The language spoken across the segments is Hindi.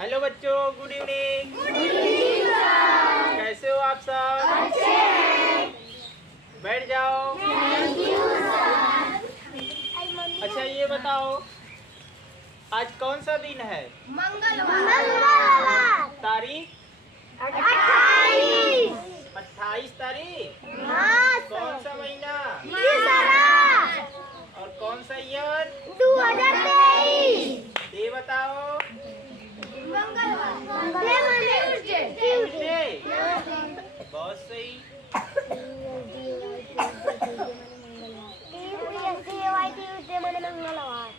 हेलो बच्चों, गुड इवनिंग। कैसे हो आप सब? अच्छे। बैठ जाओ। Thank you sir. अच्छा ये बताओ, आज कौन सा दिन है? मंगलवार। तारीख 28। 28 तारीख। हाँ कौन सा महीना और कौन सा ईयर? 2023। ये बताओ। ट्यूसडे। बहुत सही। ट्यूसडे माने मंगलवार।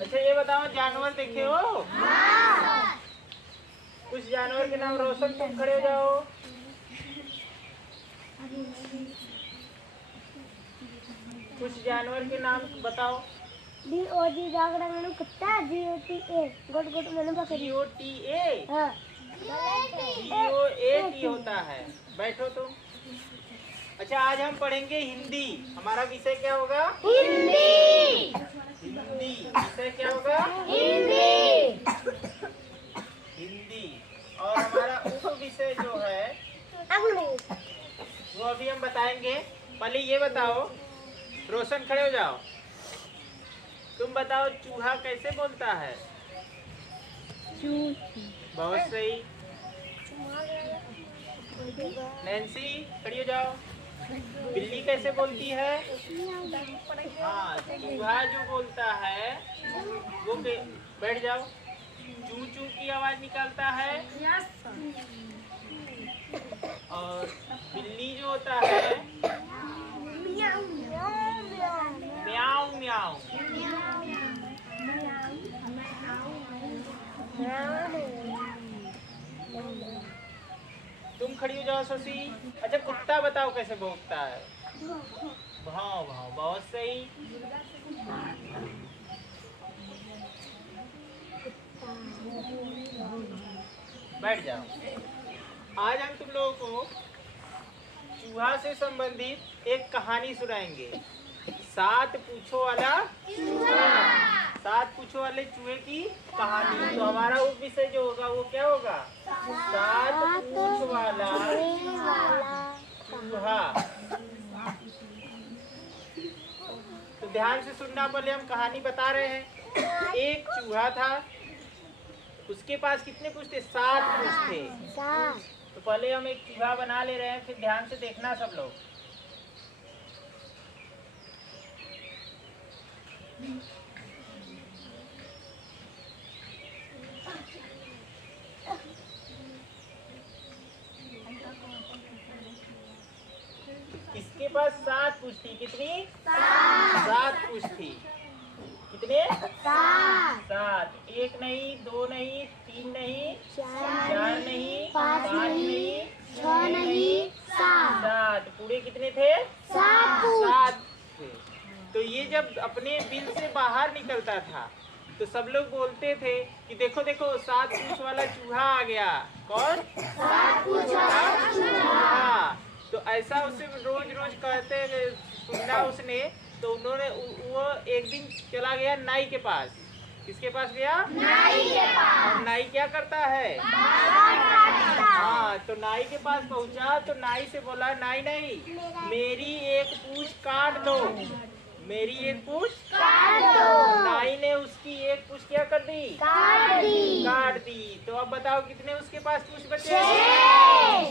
अच्छा ये बताओ, जानवर देखे हो? हाँ। कुछ जानवर के नाम रोशन, तुम खड़े हो जाओ। कुछ जानवर के नाम बताओ। DOG जागड़ा मनु कुत्ता। GOTA गोट गोट मनु बकरी। GOTA। हाँ। GOAT होता है। बैठो तुम। अच्छा आज हम पढ़ेंगे हिंदी। हमारा विषय क्या होगा? हिंदी। हिंदी। विषय क्या होगा? हिंदी। हिंदी। और हमारा उप विषय जो है वो अभी हम बताएंगे। पहले ये बताओ, रोशन खड़े हो जाओ। तुम बताओ चूहा कैसे बोलता है? बहुत सही। नैन्सी खड़ी हो जाओ। बिल्ली कैसे बोलती है? हाँ, चूहा जो बोलता है वो बैठ जाओ। चू चू की आवाज निकालता है। और बिल्ली जो होता है म्याऊ म्याऊ। तुम खड़ी हो जाओ शशि। अच्छा कुत्ता बताओ कैसे भौंकता है? भाव भाव। बहुत सही। बैठ जाओ। आज हम तुम लोगों को चूहा से संबंधित एक कहानी सुनाएंगे। 7 पूंछों वाला चूहा। 7 पूंछों वाले चूहे की कहानी। तो हमारा उप विषय जो होगा वो क्या होगा? 7 पूंछ वाला चूहा। तो ध्यान से सुनना। पहले हम कहानी बता रहे हैं। एक चूहा था, उसके पास कितने पूंछ थे? 7 पूंछ थे। तो पहले हम एक चूहा बना ले रहे हैं, फिर ध्यान से देखना सब लोग। इसके पास 7 पूंछ थी। कितनी? 7 पूंछ थी। कितने? 7। 1 नहीं, 2 नहीं, 3 नहीं, 4 नहीं, 5 नहीं, 6 नहीं, 7। पूरे कितने थे? 7 थे। तो ये जब अपने बिल से बाहर निकलता था तो सब लोग बोलते थे कि देखो देखो 7 पूंछ वाला चूहा आ गया। कौन? 7 पूंछ वाला चूहा। तो ऐसा उसे रोज रोज कहते सुना उसने। तो उन्होंने वो एक दिन चला गया नाई के पास। किसके पास गया? नाई के पास। और नाई क्या करता है? हाँ, तो नाई के पास पहुंचा तो नाई से बोला, नाई नाई मेरी एक पूंछ काट दो। मेरी एक पूंछ काट दो। नाई ने उसकी एक पूंछ क्या कर दी? काट दी। तो अब बताओ कितने उसके पास पूंछ बचे?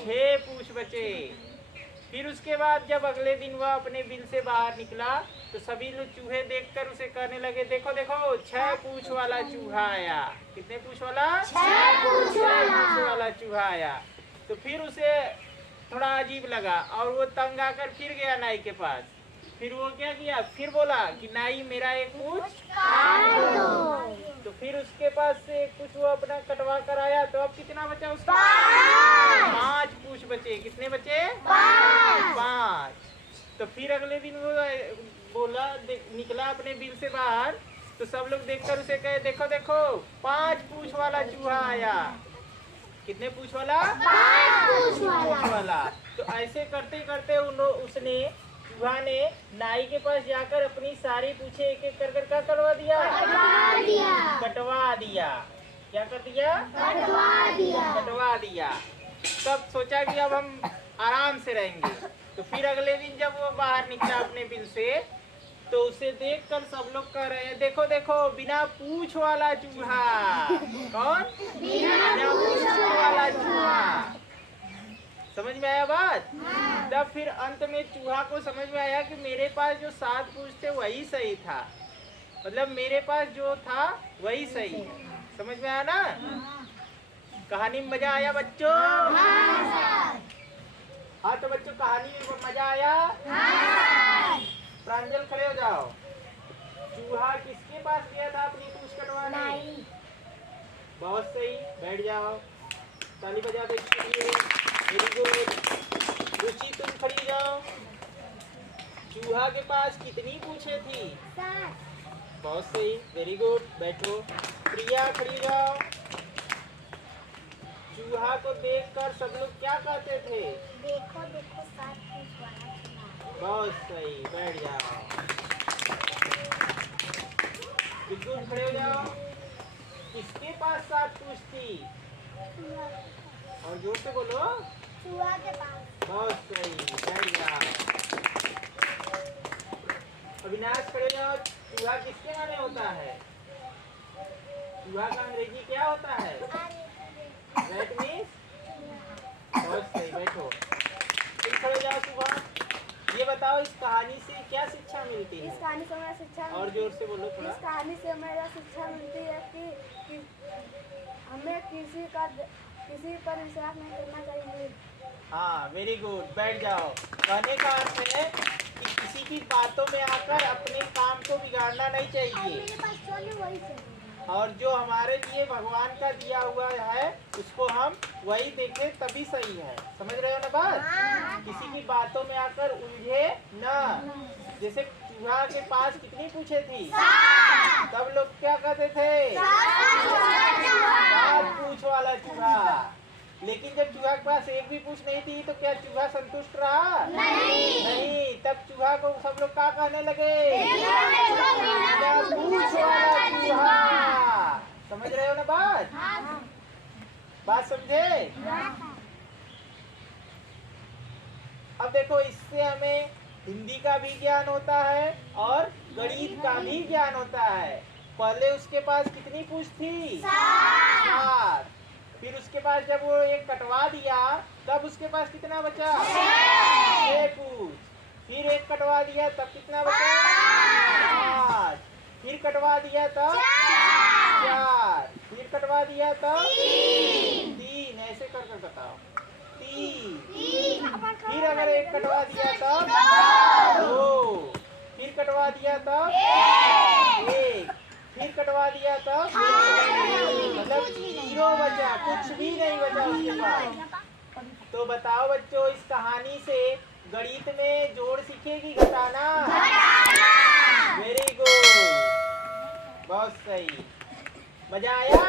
6 पूंछ बचे। फिर उसके बाद जब अगले दिन वह अपने बिल से बाहर निकला तो सभी लोग चूहे देखकर उसे कहने लगे, देखो देखो 6 पूंछ वाला चूहा आया। कितने पूंछ वाला? 6 पूंछ वाला चूहा आया। तो फिर उसे थोड़ा अजीब लगा और वो तंग आकर फिर गया नाई के पास। फिर वो क्या किया? फिर बोला कि नाई मेरा एक पूंछ काट दो। तो फिर उसके पास से एक पूंछ वो अपना कटवा कर आया। तो अब कितना बचा उसका? 5 पूंछ बचे। कितने बचे? 5। तो फिर अगले दिन वो बोला निकला अपने बिल से बाहर। तो सब लोग देखकर उसे कहे, देखो देखो 5 पूंछ वाला चूहा आया। कितने पूंछ वाला? 5 पूंछ वाला। तो ऐसे करते करते उसने चूहा ने नाई के पास जाकर अपनी सारी पूछे एक एक कर क्या करवा दिया? कटवा दिया। क्या कर दिया? कटवा दिया। तब सोचा कि अब हम आराम से रहेंगे। तो फिर अगले दिन जब वो बाहर निकला अपने बिल से, तो उसे देखकर सब लोग कह रहे हैं, देखो देखो बिना पूंछ वाला चूहा। कौन? बिना पूंछ वाला चूहा। समझ में आया बात? तब फिर अंत में चूहा को समझ में आया कि मेरे पास जो 7 पूंछ थे वही सही था, मतलब मेरे पास जो था वही सही है। समझ में आया ना? कहानी में मजा आया बच्चों? हाँ तो बच्चों कहानी में मजा आया? प्रांजल खड़े हो जाओ। चूहा किसके पास गया था अपनी पूंछ कटवाने? बहुत सही, बैठ जाओ। ताली बजा दो इसके लिए। Very good. रुचि तुम खड़ी जाओ। चूहा के पास कितनी पूंछें थी? 7। बहुत सही, वेरी गुड, बैठो। प्रिया खड़ी जाओ। चूहा को देखकर सब लोग क्या कहते थे? देखो देखो 7 पूंछ वाला चूहा। बहुत सही, बैठ जाओ। बिल्कुल खड़े हो जाओ। किसके पास 7 पूंछ थी? और जोर से बोलो। चूहा के पास। बहुत सही, बैठ जाओ। अविनाश खड़े जाओ। चूहा किसके माने होता है? चूहा का अंग्रेजी क्या होता है? That means? बहुत सही, बैठो। तुम खड़े जाओ सुबह। ये बताओ इस कहानी से क्या शिक्षा मिलती है? इस कहानी से हमें शिक्षा और जोर से बोलो थोड़ा। इस कहानी से हमें शिक्षा मिलती है कि हमें किसी पर विश्वास नहीं करना चाहिए। हाँ, वेरी गुड, बैठ जाओ। कहने का अर्थ है कि किसी की बातों में आकर अपने काम को बिगाड़ना नहीं चाहिए। और जो हमारे लिए भगवान का दिया हुआ है उसको हम वही देखें तभी सही है। समझ रहे हो ना बात? किसी की बातों में आकर उलझे न। जैसे चूहा के पास कितनी पूछे थी? 7। तब लोग क्या कहते थे? 7 पूंछ वाला चूहा। लेकिन जब चूहा के पास एक भी पूंछ नहीं थी तो क्या चूहा संतुष्ट रहा? नहीं। तब चूहा को सब लोग क्या कहने लगे? बिना पूंछ वाला चूहा। समझ रहे हो ना बात? बात समझे? अब देखो इससे हमें हिंदी का भी ज्ञान होता है और गणित का भी ज्ञान होता है। पहले उसके पास कितनी पूंछ थी? 7। फिर उसके पास जब वो एक कटवा दिया तब उसके पास कितना बचा? 6 पूंछ। फिर एक कटवा दिया तब कितना बचा? 5। फिर कटवा दिया तब 4। फिर कटवा दिया तब 3। ऐसे कर कर बताओ। 3। फिर अगर एक कटवा दिया तब 2। फिर कटवा दिया तब 1। फिर कटवा दिया तब मतलब 0 बचा, कुछ भी नहीं बचा उसके पास। तो बताओ बच्चों इस कहानी से गणित में जोड़ सीखेगी घटाना? वेरी गुड, बहुत सही। मजा आया?